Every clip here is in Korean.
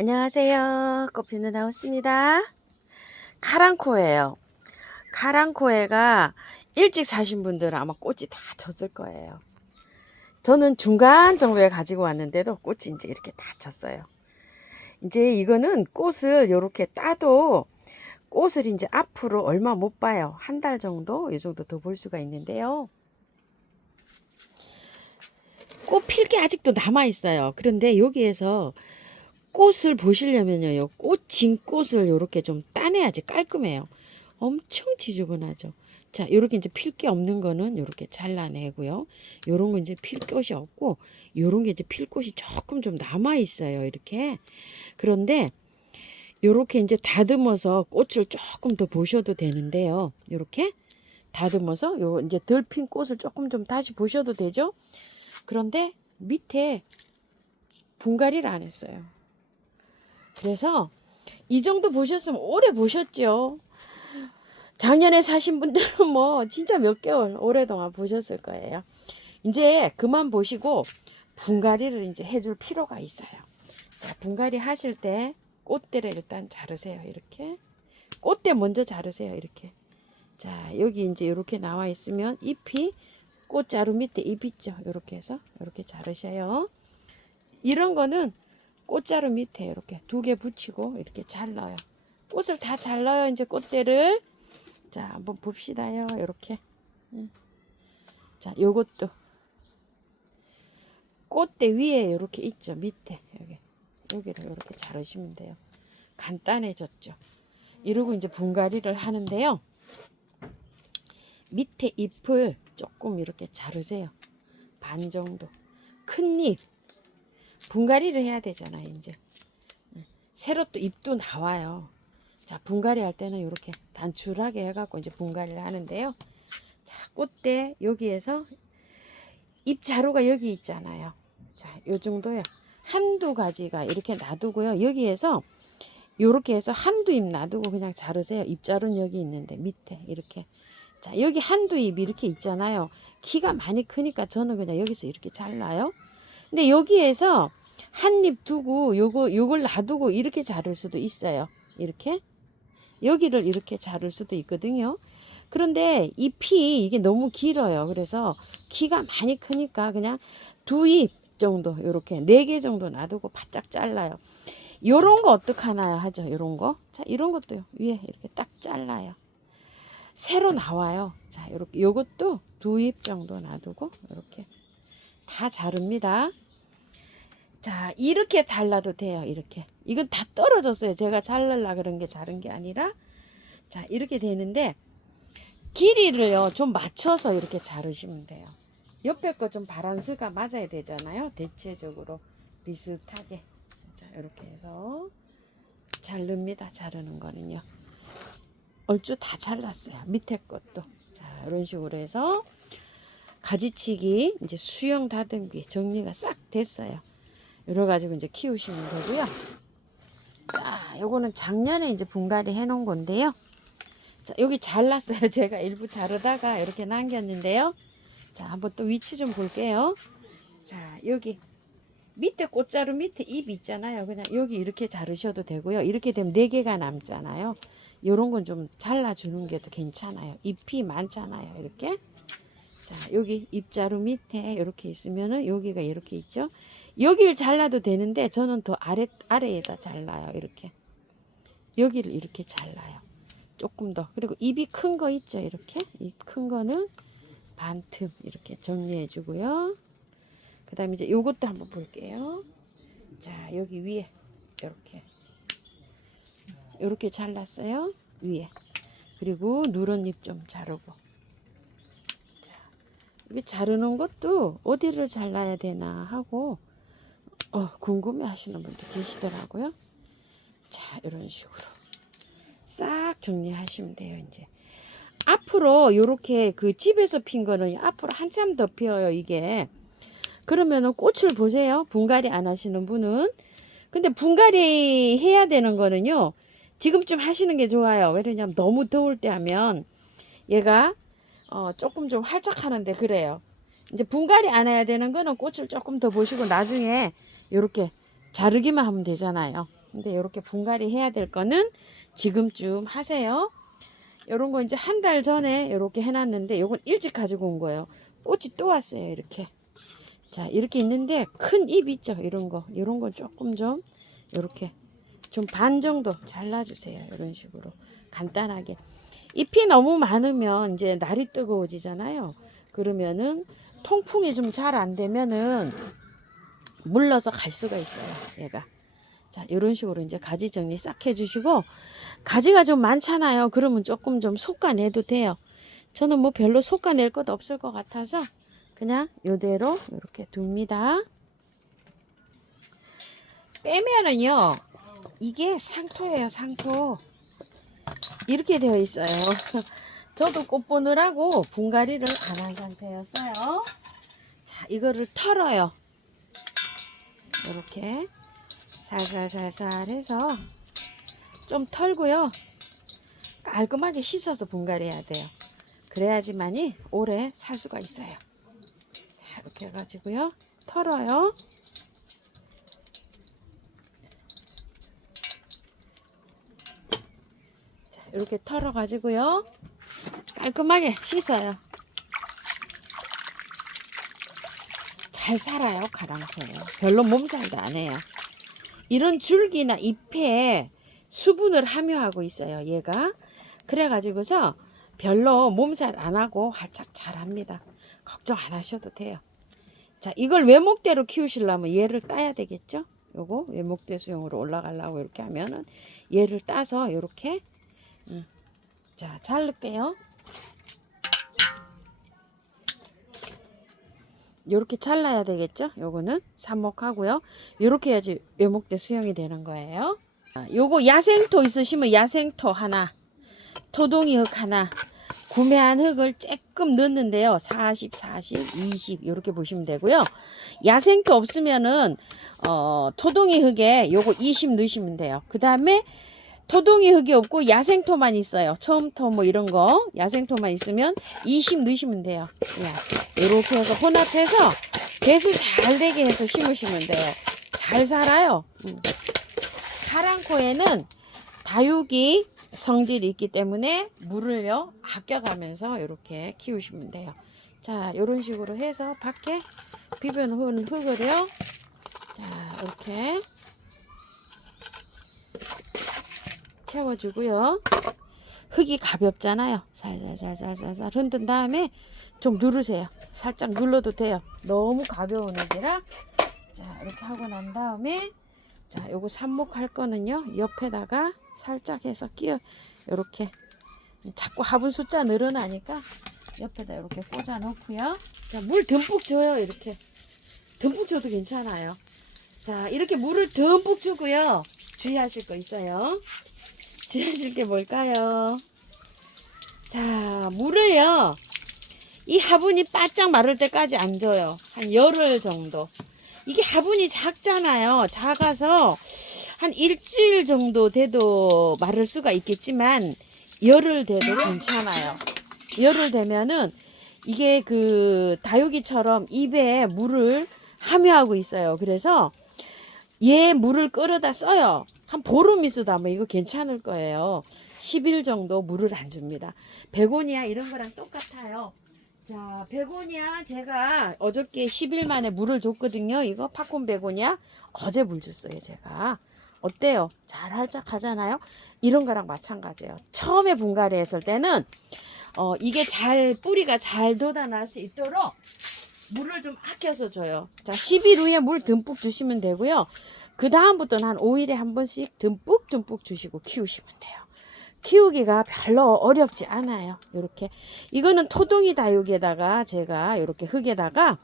안녕하세요. 꽃피는 하우스입니다. 카랑코예요. 카랑코에가 일찍 사신 분들은 아마 꽃이 다 졌을 거예요. 저는 중간 정도에 가지고 왔는데도 꽃이 이제 이렇게 다 졌어요. 이제 이거는 꽃을 이렇게 따도 꽃을 이제 앞으로 얼마 못 봐요. 한 달 정도, 이 정도 더 볼 수가 있는데요. 꽃 필 게 아직도 남아 있어요. 그런데 여기에서 꽃을 보시려면요, 요 진 꽃을 이렇게 좀 따내야지 깔끔해요. 엄청 지저분하죠. 자, 요렇게 이제 필 게 없는 거는 요렇게 잘라내고요. 요런 거 이제 필 곳이 없고, 요런 게 이제 필 곳이 조금 좀 남아 있어요. 이렇게. 그런데 요렇게 이제 다듬어서 꽃을 조금 더 보셔도 되는데요. 요렇게 다듬어서 요 이제 덜 핀 꽃을 조금 좀 다시 보셔도 되죠. 그런데 밑에 분갈이를 안 했어요. 그래서 이 정도 보셨으면 오래 보셨죠. 작년에 사신 분들은 뭐 진짜 몇 개월 오랫동안 보셨을 거예요. 이제 그만 보시고 분갈이를 이제 해줄 필요가 있어요. 자, 분갈이 하실 때 꽃대를 일단 자르세요. 이렇게 꽃대 먼저 자르세요. 이렇게. 자, 여기 이제 이렇게 나와 있으면 잎이 꽃자루 밑에 잎 있죠. 이렇게 해서 이렇게 자르셔요. 이런 거는 꽃자루 밑에 이렇게 두 개 붙이고 이렇게 잘라요. 꽃을 다 잘라요. 이제 꽃대를. 자, 한번 봅시다요. 이렇게. 자, 요것도 꽃대 위에 이렇게 있죠. 밑에 여기를 이렇게 자르시면 돼요. 간단해졌죠. 이러고 이제 분갈이를 하는데요. 밑에 잎을 조금 이렇게 자르세요. 반 정도. 큰 잎. 분갈이를 해야 되잖아요. 이제 새로 또 잎도 나와요. 자, 분갈이 할 때는 이렇게 단출하게 해갖고 이제 분갈이를 하는데요. 자, 꽃대 여기에서 잎 자루가 여기 있잖아요. 자, 요 정도요. 한두 가지가 이렇게 놔두고요. 여기에서 요렇게 해서 한두 잎 놔두고 그냥 자르세요. 잎 자루는 여기 있는데 밑에 이렇게. 자, 여기 한두 잎 이렇게 있잖아요. 키가 많이 크니까 저는 그냥 여기서 이렇게 잘라요. 근데 여기에서 한 잎 두고 요걸 놔두고 이렇게 자를 수도 있어요. 이렇게. 여기를 이렇게 자를 수도 있거든요. 그런데 잎이 이게 너무 길어요. 그래서 키가 많이 크니까 그냥 두 잎 정도 이렇게 4개 정도 놔두고 바짝 잘라요. 요런 거 어떡하나요 하죠. 요런 거. 자, 이런 것도요. 위에 이렇게 딱 잘라요. 새로 나와요. 자, 요렇게 요것도 두 잎 정도 놔두고 이렇게 다 자릅니다. 자, 이렇게 잘라도 돼요. 이렇게. 이건 다 떨어졌어요. 제가 자르려 그런 게 자른 게 아니라. 자, 이렇게 되는데 길이를요 좀 맞춰서 이렇게 자르시면 돼요. 옆에 거 좀 바란스가 맞아야 되잖아요. 대체적으로 비슷하게. 자, 이렇게 해서 자릅니다. 자르는 거는요. 얼추 다 잘랐어요. 밑에 것도. 자, 이런 식으로 해서 가지치기 이제 수영 다듬기 정리가 싹 됐어요. 이래 가지고 이제 키우시면 되고요. 자, 요거는 작년에 이제 분갈이 해 놓은 건데요. 자, 여기 잘랐어요. 제가 일부 자르다가 이렇게 남겼는데요. 자, 한번 또 위치 좀 볼게요. 자, 여기 밑에 꽃자루 밑에 잎 있잖아요. 그냥 여기 이렇게 자르셔도 되고요. 이렇게 되면 4개가 남잖아요. 요런 건 좀 잘라주는 게 더 괜찮아요. 잎이 많잖아요. 이렇게. 자, 여기 잎자루 밑에 이렇게 있으면은 여기가 이렇게 있죠. 여기를 잘라도 되는데 저는 더 아래에다 잘라요. 이렇게. 여기를 이렇게 잘라요. 조금 더. 그리고 잎이 큰 거 있죠. 이렇게. 잎 큰 거는 반틈 이렇게 정리해 주고요. 그 다음에 이제 요것도 한번 볼게요. 자, 여기 위에 이렇게 잘랐어요. 위에. 그리고 누런 잎 좀 자르고. 자, 이게 자르는 것도 어디를 잘라야 되나 하고 궁금해 하시는 분도 계시더라고요. 자, 이런 식으로 싹 정리하시면 돼요. 이제 앞으로 요렇게 그 집에서 핀 거는 앞으로 한참 더 피어요. 이게 그러면은 꽃을 보세요. 분갈이 안 하시는 분은. 근데 분갈이 해야 되는 거는요 지금쯤 하시는 게 좋아요. 왜냐면 너무 더울 때 하면 얘가 조금 좀 활짝하는데 그래요. 이제 분갈이 안 해야 되는 거는 꽃을 조금 더 보시고 나중에 요렇게 자르기만 하면 되잖아요. 근데 이렇게 분갈이 해야 될 거는 지금쯤 하세요. 요런 거 이제 한 달 전에 이렇게 해놨는데 요건 일찍 가지고 온 거예요. 꽃이 또 왔어요. 이렇게. 자, 이렇게 있는데 큰 잎 있죠. 이런 거. 이런 건 조금 좀 이렇게 좀 반 정도 잘라주세요. 이런 식으로 간단하게. 잎이 너무 많으면 이제 날이 뜨거워지잖아요. 그러면은 통풍이 좀 잘 안 되면은 물러서 갈 수가 있어요. 얘가. 자, 이런 식으로 이제 가지 정리 싹 해주시고, 가지가 좀 많잖아요. 그러면 조금 좀 솎아내도 돼요. 저는 뭐 별로 솎아낼 것 없을 것 같아서 그냥 요대로 이렇게 둡니다. 빼면은요, 이게 상토예요. 상토. 이렇게 되어 있어요. 저도 꽃 보느라고 분갈이를 안 한 상태였어요. 자, 이거를 털어요. 이렇게 살살살살 해서 좀 털고요. 깔끔하게 씻어서 분갈이 해야 돼요. 그래야지만이 오래 살 수가 있어요. 자, 이렇게 해가지고요. 털어요. 자, 이렇게 털어가지고요. 깔끔하게 씻어요. 잘 살아요. 가랑새요. 별로 몸살도 안 해요. 이런 줄기나 잎에 수분을 함유하고 있어요. 얘가. 그래가지고서 별로 몸살 안 하고 활짝 잘합니다. 걱정 안 하셔도 돼요. 자, 이걸 외목대로 키우시려면 얘를 따야 되겠죠? 요거 외목대 수용으로 올라가려고 이렇게 하면은 얘를 따서 이렇게 자, 자를게요. 요렇게 잘라야 되겠죠? 요거는 삽목하고요. 요렇게 해야지 외목대 수용이 되는 거예요. 요거 야생토 있으시면 야생토 하나, 토동이 흙 하나, 구매한 흙을 조금 넣는데요. 40, 40, 20 이렇게 보시면 되고요. 야생토 없으면은 토동이 흙에 요거 20 넣으시면 돼요. 그 다음에 토동이 흙이 없고 야생토만 있어요. 처음토 뭐 이런 거 야생토만 있으면 20 넣으시면 돼요. 이렇게 해서 혼합해서 배수 잘 되게 해서 심으시면 돼요. 잘 살아요. 카랑코에는 다육이 성질이 있기 때문에 물을요 아껴가면서 이렇게 키우시면 돼요. 자, 이런 식으로 해서 밖에 비벼놓은 흙을요, 자, 이렇게 채워주고요. 흙이 가볍잖아요. 살살살살살 흔든 다음에 좀 누르세요. 살짝 눌러도 돼요. 너무 가벼운 흙이라. 자, 이렇게 하고 난 다음에 자, 요거 삽목할 거는요 옆에다가 살짝 해서 끼워 이렇게 자꾸 화분 숫자 늘어나니까 옆에다 이렇게 꽂아 놓고요. 자, 물 듬뿍 줘요. 이렇게 듬뿍 줘도 괜찮아요. 자, 이렇게 물을 듬뿍 주고요. 주의하실 거 있어요. 주의하실 게 뭘까요? 자, 물을요 이 화분이 바짝 마를 때까지 안 줘요. 한 열흘 정도. 이게 화분이 작잖아요. 작아서 한 일주일 정도 돼도 마를 수가 있겠지만 열흘 돼도 괜찮아요. 열흘 되면은 이게 그 다육이처럼 입에 물을 함유하고 있어요. 그래서 얘 물을 끌어다 써요. 한 보름 있어도 아마 이거 괜찮을 거예요. 10일 정도 물을 안 줍니다. 베고니아 이런 거랑 똑같아요. 자, 베고니아 제가 어저께 10일 만에 물을 줬거든요. 이거 팝콘 베고니아 어제 물 줬어요. 제가. 어때요? 잘 활짝하잖아요. 이런 거랑 마찬가지예요. 처음에 분갈이 했을 때는 이게 잘 뿌리가 잘 돋아날 수 있도록 물을 좀 아껴서 줘요. 자, 10일 후에 물 듬뿍 주시면 되고요. 그 다음부터는 한 5일에 한 번씩 듬뿍 주시고 키우시면 돼요. 키우기가 별로 어렵지 않아요. 요렇게 이거는 토동이 다육에다가 제가 이렇게 흙에다가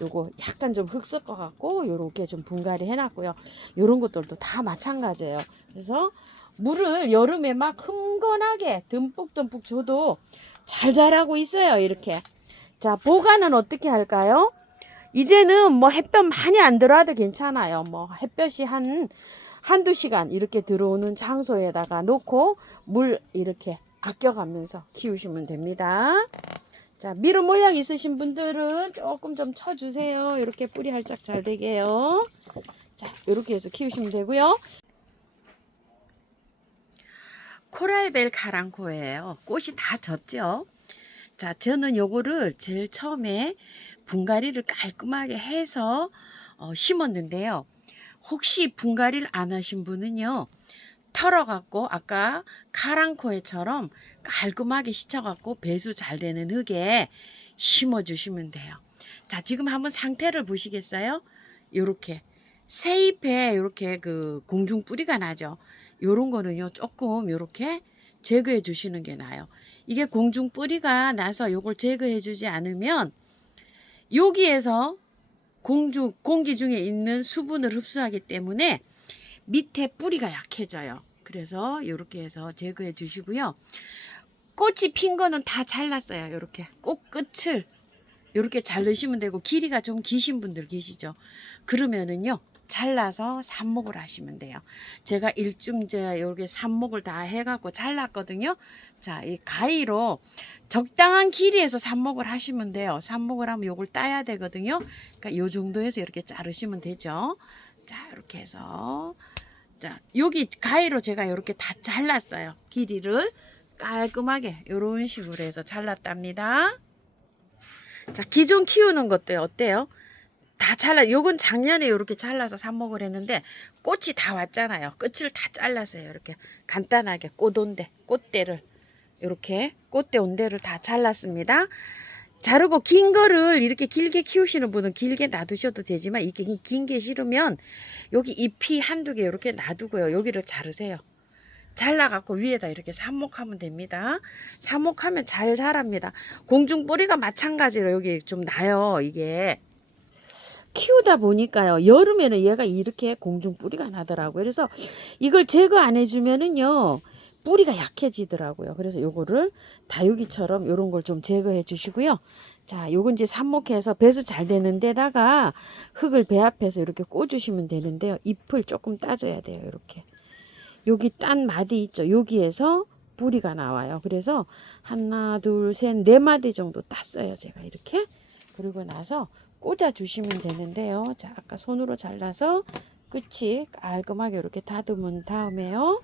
요거 약간 좀 흙 섞어 갖고 요렇게 좀 분갈이 해놨고요. 요런 것들도 다 마찬가지예요. 그래서 물을 여름에 막 흥건하게 듬뿍 줘도 잘 자라고 있어요. 이렇게. 자, 보관은 어떻게 할까요? 이제는 뭐 햇볕 많이 안 들어와도 괜찮아요. 뭐 햇볕이 한두 시간 이렇게 들어오는 장소에다가 놓고 물 이렇게 아껴가면서 키우시면 됩니다. 자, 미루 모양 있으신 분들은 조금 좀 쳐주세요. 이렇게 뿌리 활짝 잘 되게요. 자, 이렇게 해서 키우시면 되고요. 코랄벨 카랑코예요. 꽃이 다 졌죠. 자, 저는 요거를 제일 처음에 분갈이를 깔끔하게 해서 심었는데요. 혹시 분갈이를 안 하신 분은요, 털어갖고 아까 카랑코에처럼 깔끔하게 씻어갖고 배수 잘 되는 흙에 심어주시면 돼요. 자, 지금 한번 상태를 보시겠어요? 요렇게 새 잎에 요렇게 그 공중 뿌리가 나죠. 요런 거는요, 조금 요렇게 제거해 주시는 게 나아요. 이게 공중 뿌리가 나서 요걸 제거해 주지 않으면 여기에서 공기 중에 있는 수분을 흡수하기 때문에 밑에 뿌리가 약해져요. 그래서 이렇게 해서 제거해 주시고요. 꽃이 핀 거는 다 잘랐어요. 이렇게 꽃 끝을 이렇게 자르시면 되고, 길이가 좀 기신 분들 계시죠. 그러면은요, 잘라서 삽목을 하시면 돼요. 제가 일중제 이렇게 삽목을 다 해갖고 잘랐거든요. 자, 이 가위로 적당한 길이에서 삽목을 하시면 돼요. 삽목을 하면 요걸 따야 되거든요. 그러니까 요 정도에서 이렇게 자르시면 되죠. 자, 이렇게 해서 자, 여기 가위로 제가 이렇게 다 잘랐어요. 길이를 깔끔하게 이런 식으로 해서 잘랐답니다. 자, 기존 키우는 것도 어때요? 다 요건 작년에 이렇게 잘라서 삽목을 했는데 꽃이 다 왔잖아요. 끝을 다 잘랐어요. 이렇게 간단하게 꽃대를 이렇게 꽃대 온대를 다 잘랐습니다. 자르고 긴 거를 이렇게 길게 키우시는 분은 길게 놔두셔도 되지만, 이게 긴 게 싫으면 여기 잎이 한두 개 이렇게 놔두고요. 여기를 자르세요. 잘라갖고 위에다 이렇게 삽목하면 됩니다. 삽목하면 잘 자랍니다. 공중 뿌리가 마찬가지로 여기 좀 나요. 이게 키우다 보니까요, 여름에는 얘가 이렇게 공중 뿌리가 나더라고요. 그래서 이걸 제거 안 해주면은요, 뿌리가 약해지더라고요. 그래서 요거를 다육이처럼 요런 걸 좀 제거해 주시고요. 자, 요건 이제 삽목해서 배수 잘 되는 데다가 흙을 배합해서 이렇게 꽂으시면 되는데요. 잎을 조금 따줘야 돼요. 이렇게. 여기 딴 마디 있죠. 여기에서 뿌리가 나와요. 그래서 하나, 둘, 셋, 네 마디 정도 땄어요. 제가 이렇게. 그리고 나서 꽂아 주시면 되는데요. 자, 아까 손으로 잘라서 끝이 깔끔하게 이렇게 다듬은 다음에요.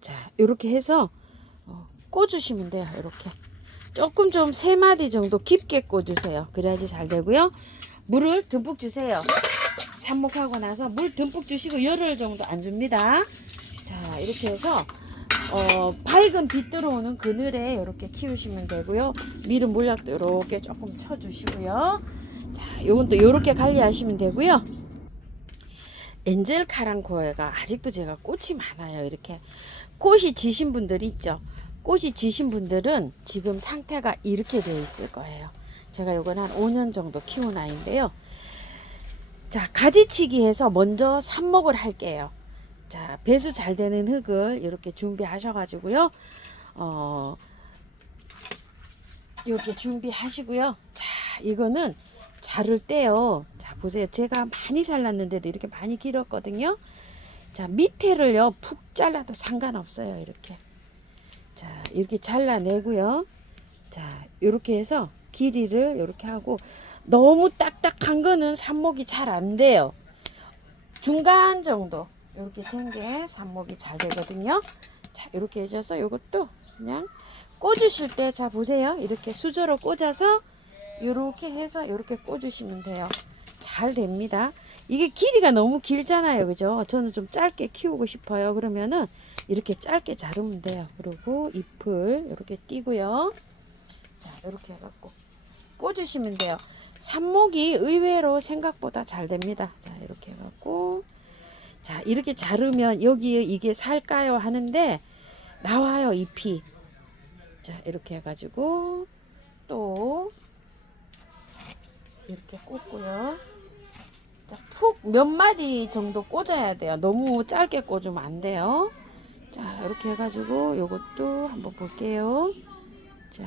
자, 이렇게 해서 꽂으시면 돼요. 이렇게 조금 좀 3마디 정도 깊게 꽂으세요. 그래야지 잘 되고요. 물을 듬뿍 주세요. 삽목하고 나서 물 듬뿍 주시고 열흘 정도 안 줍니다. 자, 이렇게 해서 밝은 빛 들어오는 그늘에 이렇게 키우시면 되고요. 미름 물약도 이렇게 조금 쳐주시고요. 자, 요건 또 이렇게 관리하시면 되고요. 엔젤 카랑코에가 아직도 제가 꽃이 많아요. 이렇게 꽃이 지신 분들 있죠. 꽃이 지신 분들은 지금 상태가 이렇게 되어 있을 거예요. 제가 요건 한 5년 정도 키운 아이인데요. 자, 가지치기 해서 먼저 삽목을 할게요. 자, 배수 잘 되는 흙을 이렇게 준비하셔가지고요. 이렇게 준비하시고요. 자, 이거는 자를 때요. 자, 보세요. 제가 많이 잘랐는데도 이렇게 많이 길었거든요. 자, 밑에를요, 푹 잘라도 상관없어요. 이렇게. 자, 이렇게 잘라내고요. 자, 이렇게 해서 길이를 이렇게 하고, 너무 딱딱한 거는 삽목이 잘 안 돼요. 중간 정도. 이렇게 된 게 삽목이 잘 되거든요. 자, 이렇게 해줘서 이것도 그냥 꽂으실 때, 자, 보세요. 이렇게 수저로 꽂아서 이렇게 해서 이렇게 꽂으시면 돼요. 잘 됩니다. 이게 길이가 너무 길잖아요. 그죠? 저는 좀 짧게 키우고 싶어요. 그러면은 이렇게 짧게 자르면 돼요. 그리고 잎을 이렇게 띄고요. 자, 이렇게 해갖고 꽂으시면 돼요. 삽목이 의외로 생각보다 잘 됩니다. 자, 이렇게 해갖고, 자, 이렇게 자르면 여기에 이게 살까요 하는데 나와요, 잎이. 자, 이렇게 해가지고 또 이렇게 꽂고요. 자, 푹 몇 마디 정도 꽂아야 돼요. 너무 짧게 꽂으면 안 돼요. 자, 이렇게 해가지고 요것도 한번 볼게요. 자,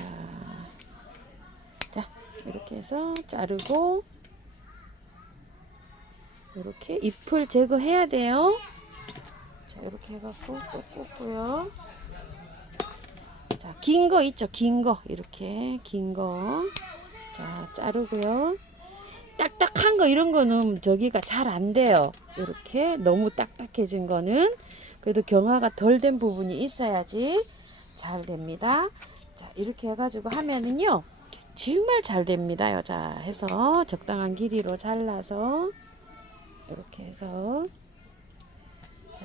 이렇게 해서 자르고 이렇게 잎을 제거해야 돼요. 자, 이렇게 해갖고 또 꽂고요. 자, 긴 거 있죠? 긴 거. 이렇게 긴 거. 자, 자르고요. 딱딱한 거 이런 거는 저기가 잘 안 돼요. 이렇게 너무 딱딱해진 거는 그래도 경화가 덜 된 부분이 있어야지 잘 됩니다. 자, 이렇게 해가지고 하면은요 정말 잘 됩니다. 자, 해서 적당한 길이로 잘라서 이렇게 해서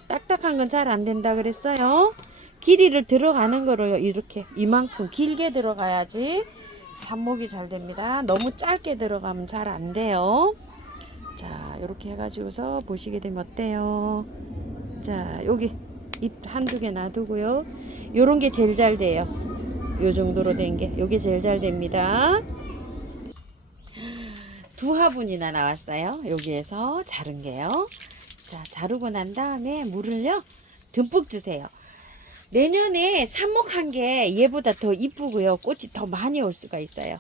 딱딱한 건 잘 안 된다 그랬어요. 길이를 들어가는 거를 이렇게 이만큼 길게 들어가야지 삽목이 잘 됩니다. 너무 짧게 들어가면 잘 안 돼요. 자, 이렇게 해가지고서 보시게 되면 어때요? 자, 여기 잎 한두 개 놔두고요. 요런 게 제일 잘 돼요. 요 정도로 된 게 요게 제일 잘 됩니다. 두 화분이나 나왔어요. 여기에서 자른 게요. 자, 자르고 난 다음에 물을요 듬뿍 주세요. 내년에 삽목한 게 얘보다 더 이쁘고요. 꽃이 더 많이 올 수가 있어요.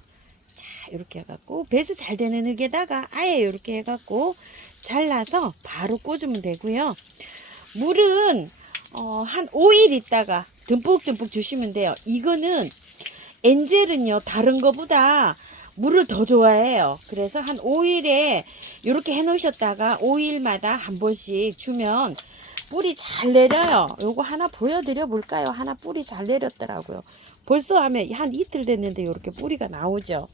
자, 이렇게 해갖고 배수 잘 되는 흙에다가 아예 이렇게 해갖고 잘라서 바로 꽂으면 되고요. 물은 한 5일 있다가 듬뿍듬뿍 주시면 돼요. 이거는 엔젤은요 다른 거보다 물을 더 좋아해요. 그래서 한 5일에 이렇게 해 놓으셨다가 5일마다 한 번씩 주면 뿌리 잘 내려요. 요거 하나 보여드려 볼까요? 하나 뿌리 잘 내렸더라고요. 벌써 하면 한 이틀 됐는데 이렇게 뿌리가 나오죠.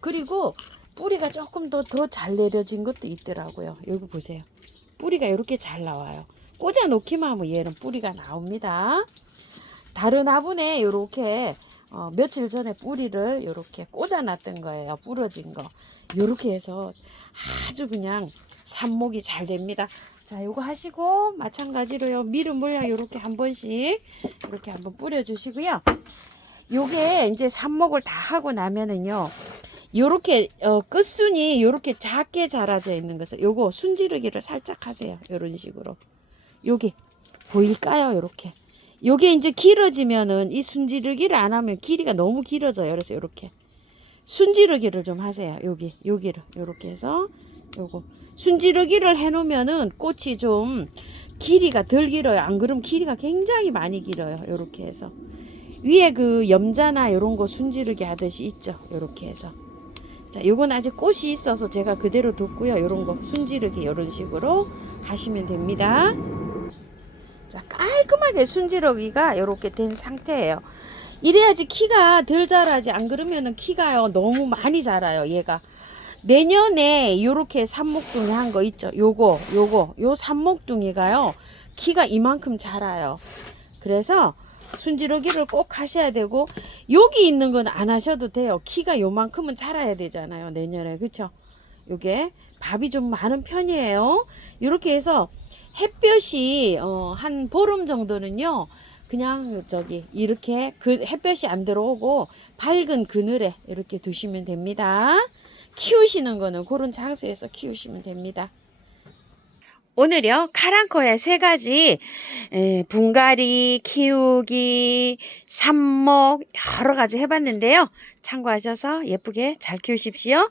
그리고 뿌리가 조금 더 잘 내려진 것도 있더라고요. 여기 보세요. 뿌리가 이렇게 잘 나와요. 꽂아 놓기만 하면 얘는 뿌리가 나옵니다. 다른 화분에 이렇게 며칠 전에 뿌리를 이렇게 꽂아 놨던 거예요. 부러진 거. 이렇게 해서 아주 그냥 삽목이 잘 됩니다. 자, 요거 하시고 마찬가지로요. 미름 물약 이렇게 한 번씩 이렇게 한번 뿌려 주시고요. 요게 이제 삽목을 다 하고 나면은요. 요렇게 끝순이 요렇게 작게 자라져 있는 것을 요거 순지르기를 살짝 하세요. 요런 식으로. 요게 보일까요? 요렇게. 요게 이제 길어지면은 이 순지르기를 안 하면 길이가 너무 길어져요. 그래서 요렇게 순지르기를 좀 하세요. 여기를 요렇게 해서 요거 순지르기를 해 놓으면은 꽃이 좀 길이가 덜 길어요. 안 그러면 길이가 굉장히 많이 길어요. 요렇게 해서 위에 그 염자나 요런 거 순지르기 하듯이 있죠. 요렇게 해서 자, 요건 아직 꽃이 있어서 제가 그대로 뒀고요. 요런 거 순지르기 요런 식으로 하시면 됩니다. 자, 깔끔하게 순지르기가 이렇게 된 상태예요. 이래야지 키가 덜 자라지. 안 그러면은 키가요 너무 많이 자라요. 얘가 내년에 요렇게 삽목둥이 한 거 있죠. 요 삽목둥이가요 키가 이만큼 자라요. 그래서 순지르기를 꼭 하셔야 되고 여기 있는 건 안 하셔도 돼요. 키가 요만큼은 자라야 되잖아요. 내년에 그쵸? 요게 밥이 좀 많은 편이에요. 이렇게 해서 햇볕이 한 보름 정도는요 그냥 저기 이렇게 그 햇볕이 안 들어오고 밝은 그늘에 이렇게 두시면 됩니다. 키우시는 거는 그런 장소에서 키우시면 됩니다. 오늘요 카랑코의 3가지 분갈이, 키우기, 삽목 여러 가지 해봤는데요. 참고하셔서 예쁘게 잘 키우십시오.